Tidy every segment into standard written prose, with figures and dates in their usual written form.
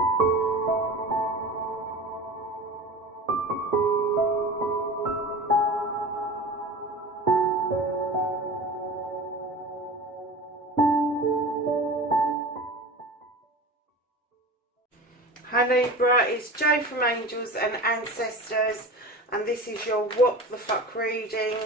Hi Libra, it's Jo from Angels and Ancestors, and this is your What the Fuck reading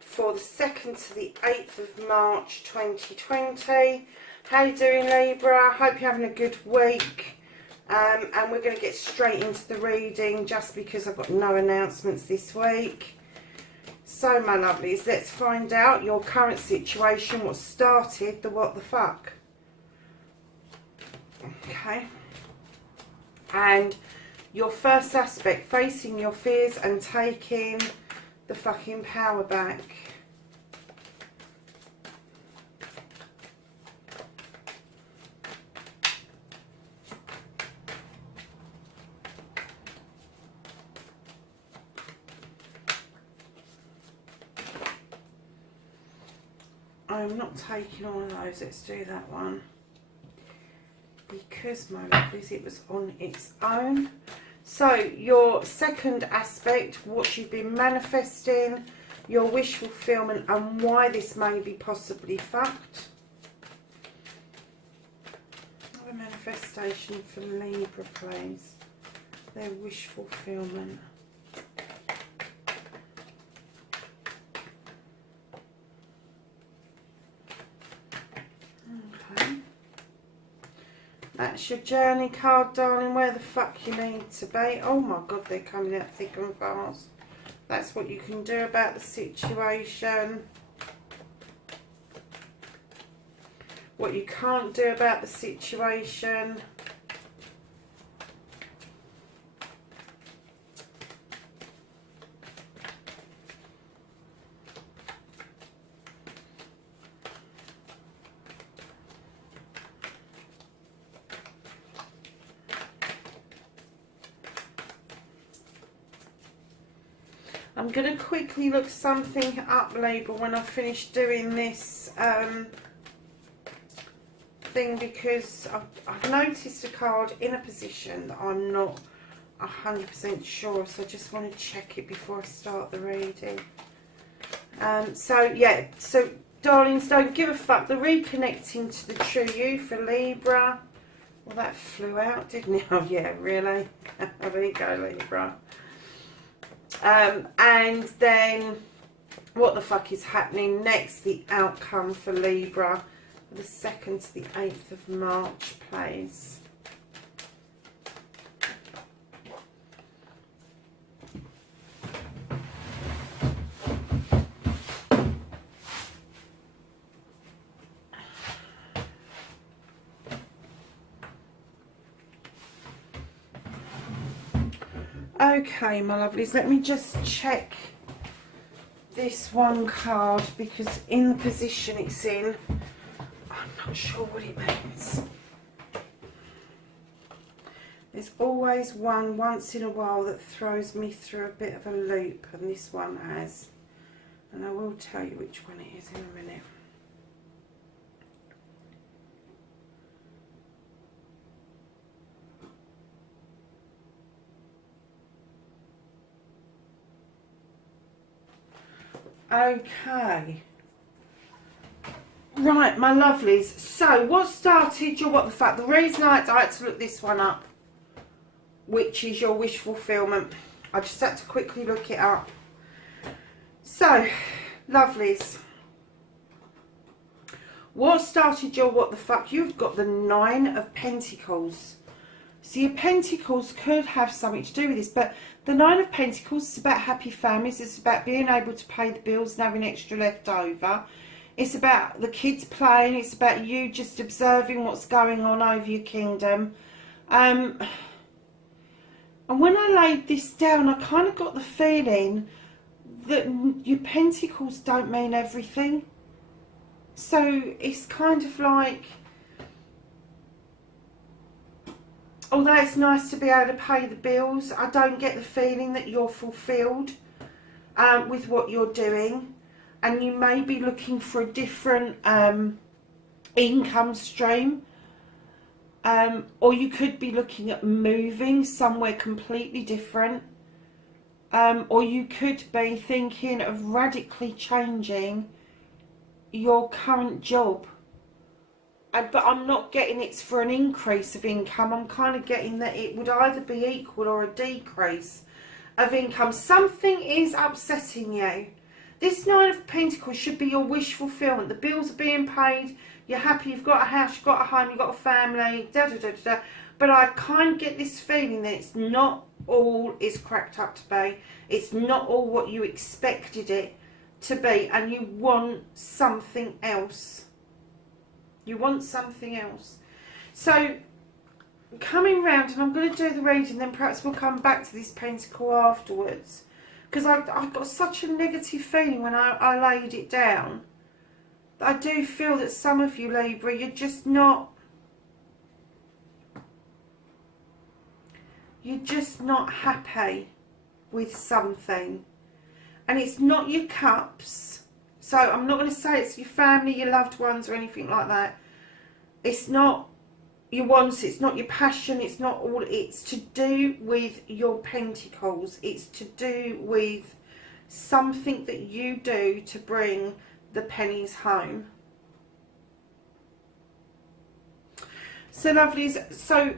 for the 2nd to the 8th of March 2020. How you doing, Libra? Hope you're having a good week. And we're going to get straight into the reading just because I've got no announcements this week. So my lovelies, let's find out your current situation, what started the what the fuck. Okay. And your first aspect, facing your fears and taking the fucking power back. I'm not taking all of those, let's do that one. Because, my lovelies, it was on its own. So, your second aspect, what you've been manifesting, your wish fulfillment, and why this may be possibly fucked. Another manifestation for Libra, please. Their wish fulfillment. Okay. That's your journey card, darling, where the fuck you need to be. Oh my God, they're coming out thick and fast. That's what you can do about the situation. What you can't do about the situation. I'm going to quickly look something up, Libra, when I finish doing this thing, because I've noticed a card in a position that I'm not 100% sure, so I just want to check it before I start the reading. So, yeah, so, darlings, don't give a fuck. The reconnecting to the true you for Libra. Well, that flew out, didn't it? Oh, yeah, really? There you go, Libra. And then what the fuck is happening next, the outcome for Libra for the 2nd to the 8th of March, please. Okay, my lovelies, let me just check this one card, because in the position it's in, I'm not sure what it means. There's always one once in a while that throws me through a bit of a loop, and this one has. And I will tell you which one it is in a minute. Okay. Right, my lovelies. So, what started your what the fuck? The reason I had to look this one up, which is your wish fulfillment. I just had to quickly look it up. So, lovelies. What started your what the fuck? You've got the 9 of Pentacles. So your Pentacles could have something to do with this, but the 9 of Pentacles is about happy families. It's about being able to pay the bills and having extra left over. It's about the kids playing. It's about you just observing what's going on over your kingdom. And when I laid this down, I kind of got the feeling that your Pentacles don't mean everything. So it's kind of like, although it's nice to be able to pay the bills, I don't get the feeling that you're fulfilled with what you're doing. And you may be looking for a different income stream. Or you could be looking at moving somewhere completely different. Or you could be thinking of radically changing your current job. But I'm not getting it's for an increase of income. I'm kind of getting that it would either be equal or a decrease of income. Something is upsetting you. This Nine of Pentacles should be your wish fulfillment. The bills are being paid. You're happy. You've got a house. You've got a home. You've got a family. Da da da da. But I kind of get this feeling that it's not all it's cracked up to be. It's not all what you expected it to be, and you want something else. You want something else. So, coming round, and I'm going to do the reading, then perhaps we'll come back to this pentacle afterwards. Because I got such a negative feeling when I laid it down. I do feel that some of you, Libra, you're just not happy with something. And it's not your cups. So I'm not going to say it's your family, your loved ones or anything like that. It's not your wants, it's not your passion, it's not all. It's to do with your pentacles. It's to do with something that you do to bring the pennies home. So lovelies, so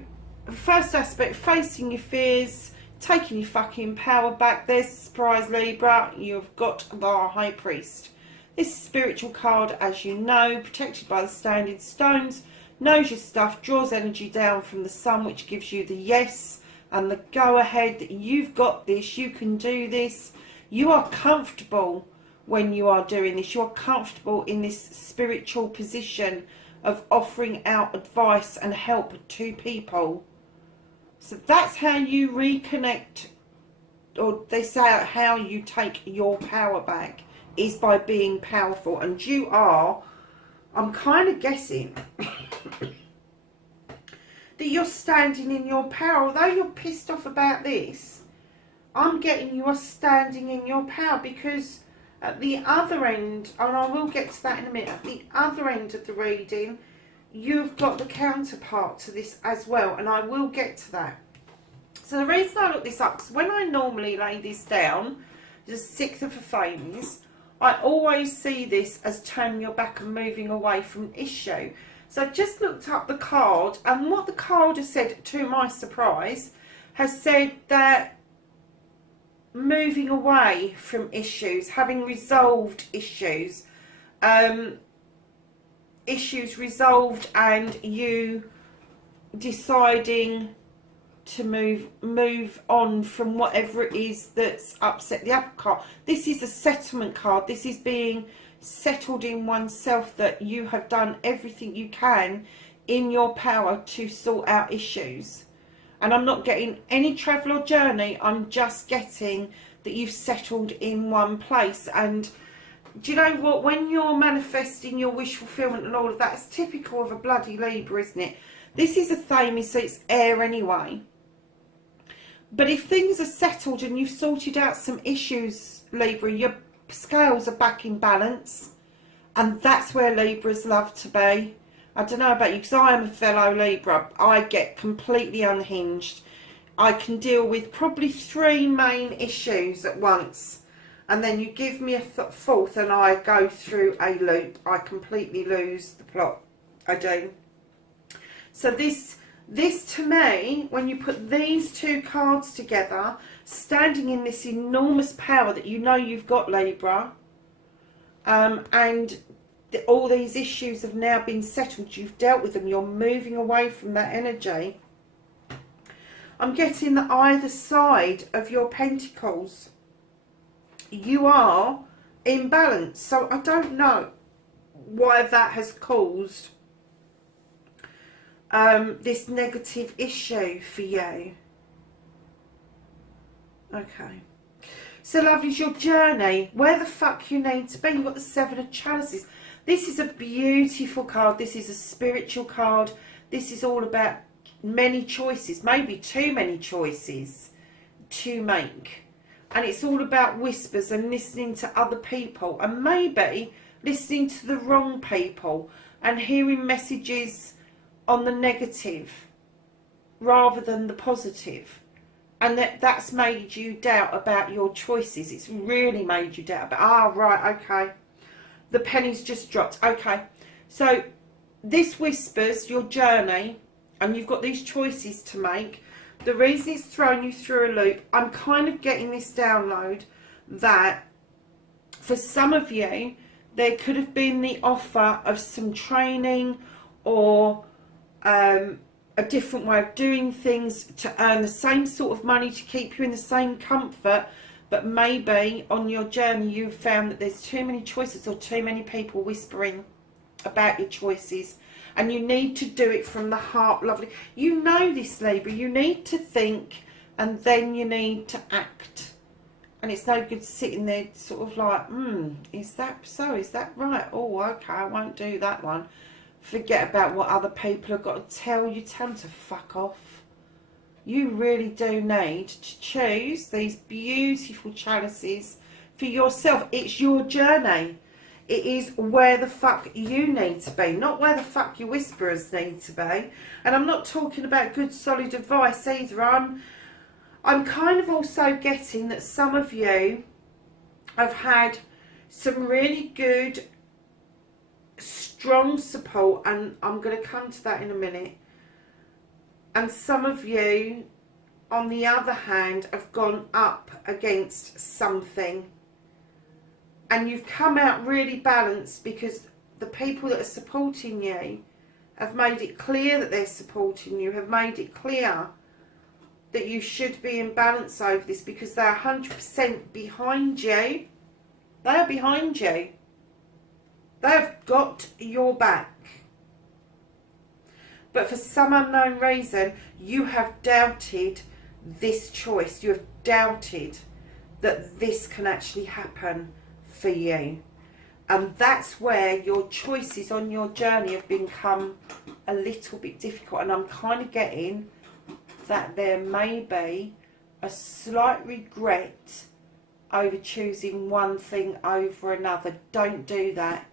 first aspect, facing your fears, taking your fucking power back. There's surprise, Libra, you've got the High Priest. This spiritual card, as you know, protected by the standing stones, knows your stuff, draws energy down from the sun, which gives you the yes and the go ahead that you've got this, you can do this. You are comfortable when you are doing this. You are comfortable in this spiritual position of offering out advice and help to people. So that's how you reconnect, or they say how you take your power back, is by being powerful. And you are, I'm kind of guessing that you're standing in your power. Although you're pissed off about this, I'm getting you are standing in your power, because at the other end, and I will get to that in a minute, at the other end of the reading, you've got the counterpart to this as well, and I will get to that. So the reason I look this up, because when I normally lay this down, just 6 of the flames, I always see this as turning your back and moving away from an issue. So I just looked up the card, and what the card has said, to my surprise, has said that moving away from issues, having resolved issues, issues resolved, and you deciding to move on from whatever it is that's upset the apple cart. This is a settlement card. This is being settled in oneself, that you have done everything you can in your power to sort out issues. And I'm not getting any travel or journey, I'm just getting that you've settled in one place. And do you know what, when you're manifesting your wish fulfillment and all of that, it's typical of a bloody Libra, isn't it? This is a thammy, so it's air anyway. But if things are settled and you've sorted out some issues, Libra, your scales are back in balance. And that's where Libras love to be. I don't know about you, because I am a fellow Libra. I get completely unhinged. I can deal with probably 3 main issues at once. And then you give me a fourth and I go through a loop. I completely lose the plot. I do. So this to me, when you put these 2 cards together, standing in this enormous power that you know you've got, Libra, and all these issues have now been settled, you've dealt with them, you're moving away from that energy. I'm getting that either side of your pentacles, you are in balance. So I don't know why that has caused this negative issue for you. Okay. So lovely's your journey, where the fuck you need to be. You've got the 7 of Chalices. This is a beautiful card. This is a spiritual card. This is all about many choices, maybe too many choices to make. And it's all about whispers and listening to other people, and maybe listening to the wrong people and hearing messages on the negative rather than the positive. And that's made you doubt about your choices. It's really made you doubt about, right, okay. The penny's just dropped. Okay. So this whispers your journey, and you've got these choices to make. The reason it's thrown you through a loop, I'm kind of getting this download that for some of you, there could have been the offer of some training or a different way of doing things to earn the same sort of money to keep you in the same comfort, but maybe on your journey you've found that there's too many choices or too many people whispering about your choices, and you need to do it from the heart, lovely. You know this, Libra. You need to think and then you need to act. And it's no good sitting there sort of like, is that so? Is that right? Oh, okay, I won't do that one. Forget about what other people have got to tell you. Tell them to fuck off. You really do need to choose these beautiful chalices for yourself. It's your journey. It is where the fuck you need to be, not where the fuck your whisperers need to be. And I'm not talking about good solid advice either. I'm kind of also getting that some of you have had some really good strong support, and I'm going to come to that in a minute. And some of you, on the other hand, have gone up against something, and you've come out really balanced because the people that are supporting you have made it clear that they're supporting you, have made it clear that you should be in balance over this because they're 100% behind you. They are behind you. They've got your back. But for some unknown reason, you have doubted this choice. You have doubted that this can actually happen for you. And that's where your choices on your journey have become a little bit difficult. And I'm kind of getting that there may be a slight regret over choosing one thing over another. Don't do that.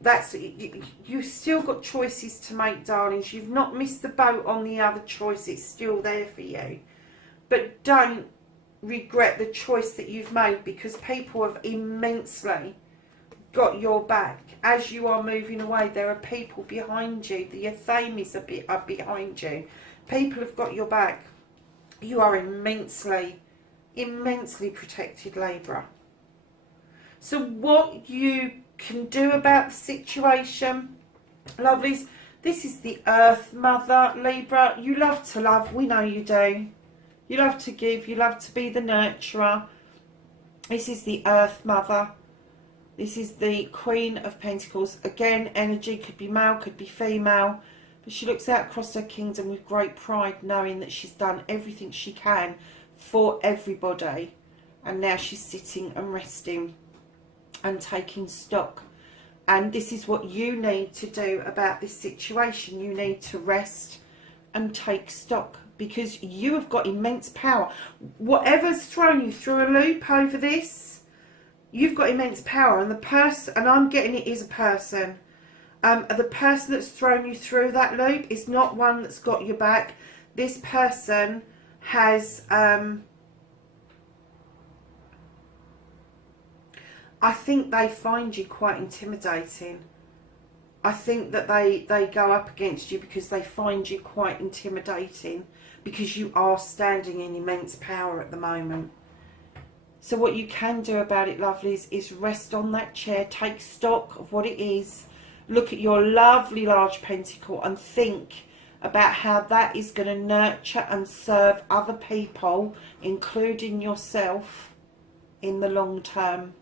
That's you've still got choices to make, darlings. You've not missed the boat on the other choice. It's still there for you. But don't regret the choice that you've made, because people have immensely got your back. As you are moving away, there are people behind you. The Athames are behind you. People have got your back. You are immensely protected, Libra. So what you can do about the situation, lovelies, this is the Earth Mother, Libra. You love to love. We know you do. You love to give. You love to be the nurturer. This is the Earth Mother. This is the Queen of Pentacles. Again, energy could be male, could be female. But she looks out across her kingdom with great pride, knowing that she's done everything she can for everybody. And now she's sitting and resting and taking stock. And this is what you need to do about this situation. You need to rest and take stock, because you have got immense power. Whatever's thrown you through a loop over this, you've got immense power. And the person, and I'm getting it is a person, the person that's thrown you through that loop is not one that's got your back. This person has I think they find you quite intimidating. I think that they go up against you because they find you quite intimidating, because you are standing in immense power at the moment. So what you can do about it, lovelies, is rest on that chair, take stock of what it is, look at your lovely large pentacle and think about how that is going to nurture and serve other people, including yourself, in the long term.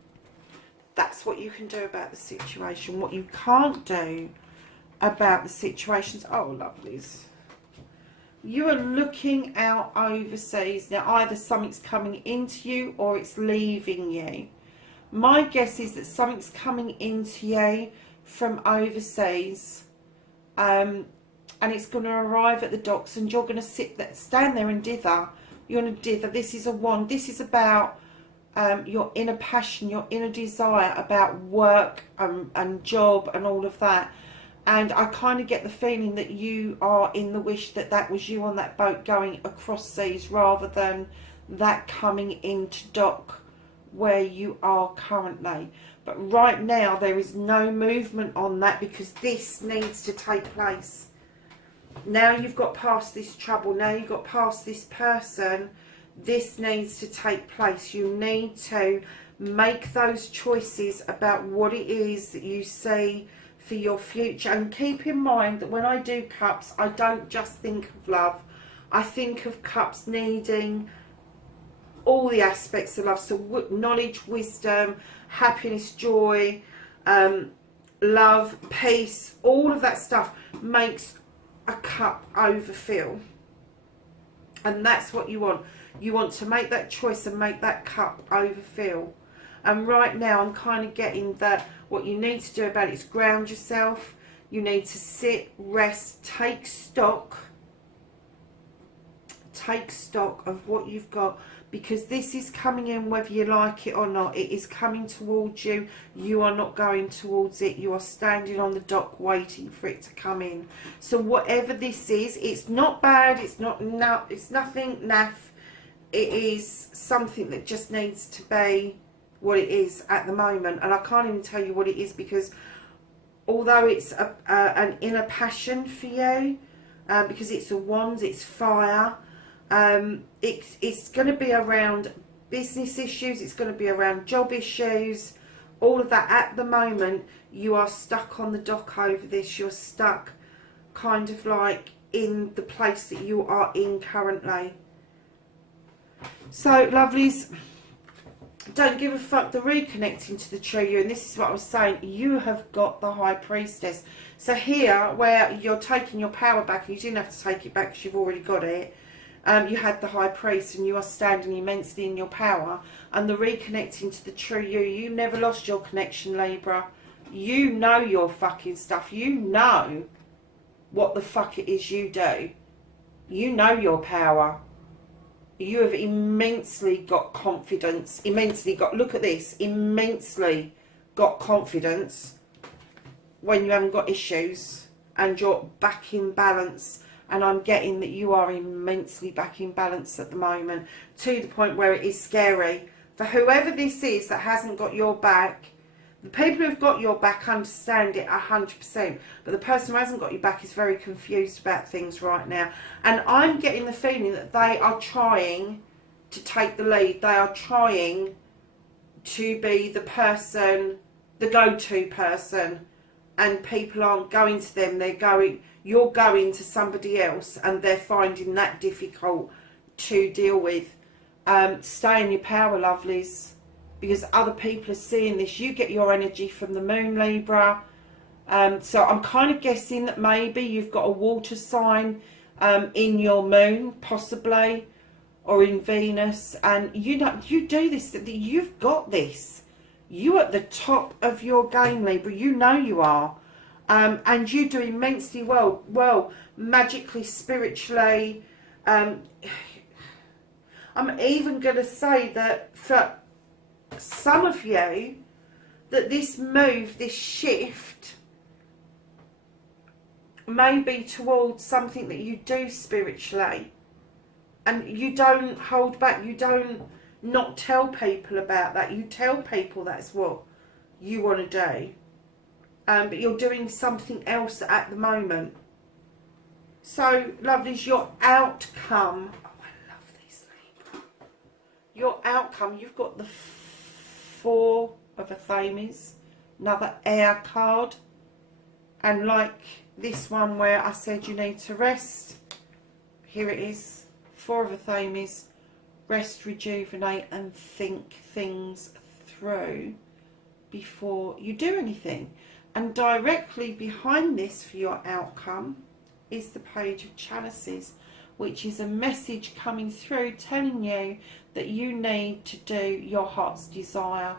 That's what you can do about the situation. What you can't do about the situations, oh lovelies, you are looking out overseas. Now either something's coming into you or it's leaving you. My guess is that something's coming into you from overseas, and it's going to arrive at the docks, and you're going to stand there and dither. You're going to dither. This is a wand. This is about your inner passion, your inner desire about work and job and all of that. And I kind of get the feeling that you are in the wish that that was you on that boat going across seas, rather than that coming into dock where you are currently. But right now there is no movement on that, because this needs to take place. Now you've got past this trouble, now you've got past this person, this needs to take place. You need to make those choices about what it is that you see for your future. And keep in mind that when I do cups, I don't just think of love. I think of cups needing all the aspects of love. So knowledge, wisdom, happiness, joy, love, peace, all of that stuff makes a cup overfill. And that's what you want. You want to make that choice and make that cup overfill. And right now I'm kind of getting that what you need to do about it is ground yourself. You need to sit, rest, take stock of what you've got, because this is coming in whether you like it or not. It is coming towards you. You are not going towards it. You are standing on the dock waiting for it to come in. So whatever this is, it's not bad, it's not, no, it's nothing naff. It is something that just needs to be what it is at the moment. And I can't even tell you what it is, because although it's an inner passion for you, because it's a wand, it's fire, it's going to be around business issues, it's going to be around job issues, all of that. At the moment you are stuck on the dock over this. You're stuck kind of like in the place that you are in currently. So lovelies, don't give a fuck. The reconnecting to the true you, and this is what I was saying, you have got the High Priestess. So here where you're taking your power back, and you didn't have to take it back because you've already got it, you had the High Priest, and you are standing immensely in your power. And the reconnecting to the true you, you never lost your connection, Libra. You know your fucking stuff. You know what the fuck it is you do. You know your power. You have immensely got confidence, immensely got, look at this, immensely got confidence when you haven't got issues and you're back in balance. And I'm getting that you are immensely back in balance at the moment, to the point where it is scary. For whoever this is that hasn't got your back, the people who've got your back understand it 100%, but the person who hasn't got your back is very confused about things right now. And I'm getting the feeling that they are trying to take the lead. They are trying to be the person, the go-to person, and people aren't going to them. You're going to somebody else, and they're finding that difficult to deal with. Stay in your power, lovelies, because other people are seeing this. You get your energy from the moon, Libra. So I'm kind of guessing that maybe you've got a water sign in your moon, possibly, or in Venus. And you know, you do this, that you've got this. You're at the top of your game, Libra. You know you are. And you do immensely well, magically, spiritually. I'm even going to say that for some of you, that this move, this shift, may be towards something that you do spiritually. And you don't hold back, you don't not tell people about that. You tell people that's what you want to do. But you're doing something else at the moment. So, lovelies, your outcome. Oh, I love this, Libra. Your outcome, you've got the Four of Athames, another air card. And like this one where I said you need to rest, here it is. Four of Athames. Rest, rejuvenate, and think things through before you do anything. And directly behind this for your outcome is the Page of Chalices, which is a message coming through telling you that you need to do your heart's desire.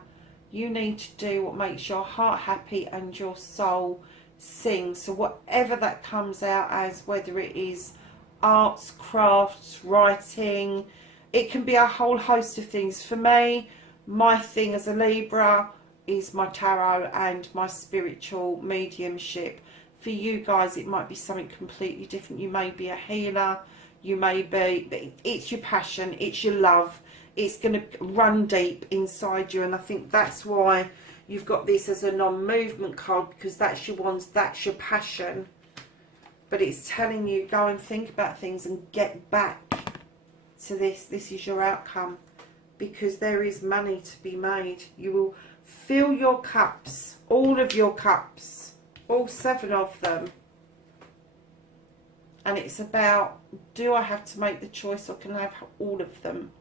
You need to do what makes your heart happy and your soul sing. So whatever that comes out as, whether it is arts, crafts, writing, it can be a whole host of things. For me, my thing as a Libra is my tarot and my spiritual mediumship. For you guys, it might be something completely different. You may be a healer. You may be, it's your passion, it's your love. It's going to run deep inside you. And I think that's why you've got this as a non-movement card, because that's your wands, that's your passion. But it's telling you, go and think about things and get back to this. This is your outcome, because there is money to be made. You will fill your cups, all of your cups, all 7 of them. And it's about, do I have to make the choice, or can I have all of them?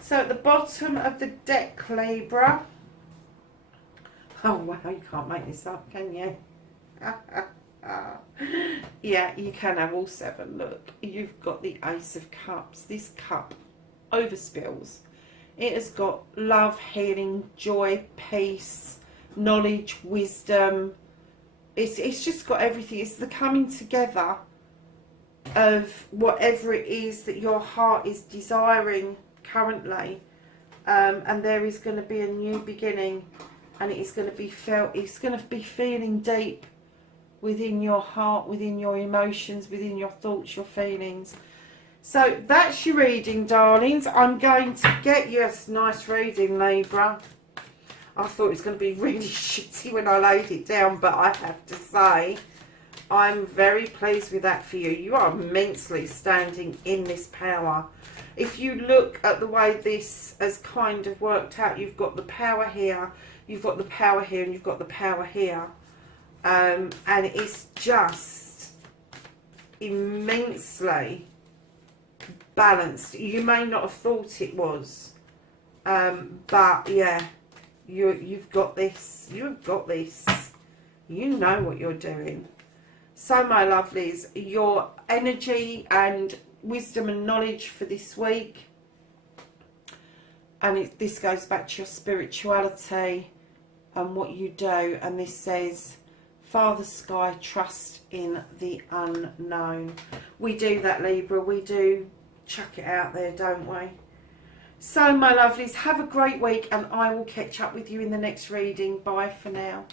So at the bottom of the deck, Libra. Oh wow, you can't make this up, can you? Yeah, you can have all 7. Look, you've got the Ace of Cups. This cup overspills. It has got love, healing, joy, peace, knowledge, wisdom. It's just got everything. It's the coming together of whatever it is that your heart is desiring currently. And there is going to be a new beginning, and it is going to be felt, it's going to be feeling deep within your heart, within your emotions, within your thoughts, your feelings. So that's your reading, darlings. I'm going to get you a nice reading, Libra. I thought it was going to be really shitty when I laid it down, but I have to say, I'm very pleased with that for you. You are immensely standing in this power. If you look at the way this has kind of worked out, you've got the power here, you've got the power here, and you've got the power here. And it's just immensely balanced. You may not have thought it was, but yeah, you've got this. You've got this. You know what you're doing. So, my lovelies, your energy and wisdom and knowledge for this week, and this goes back to your spirituality and what you do. And this says, Father Sky, trust in the unknown. We do that, Libra. We do chuck it out there, don't we? So, my lovelies, have a great week, and I will catch up with you in the next reading. Bye for now.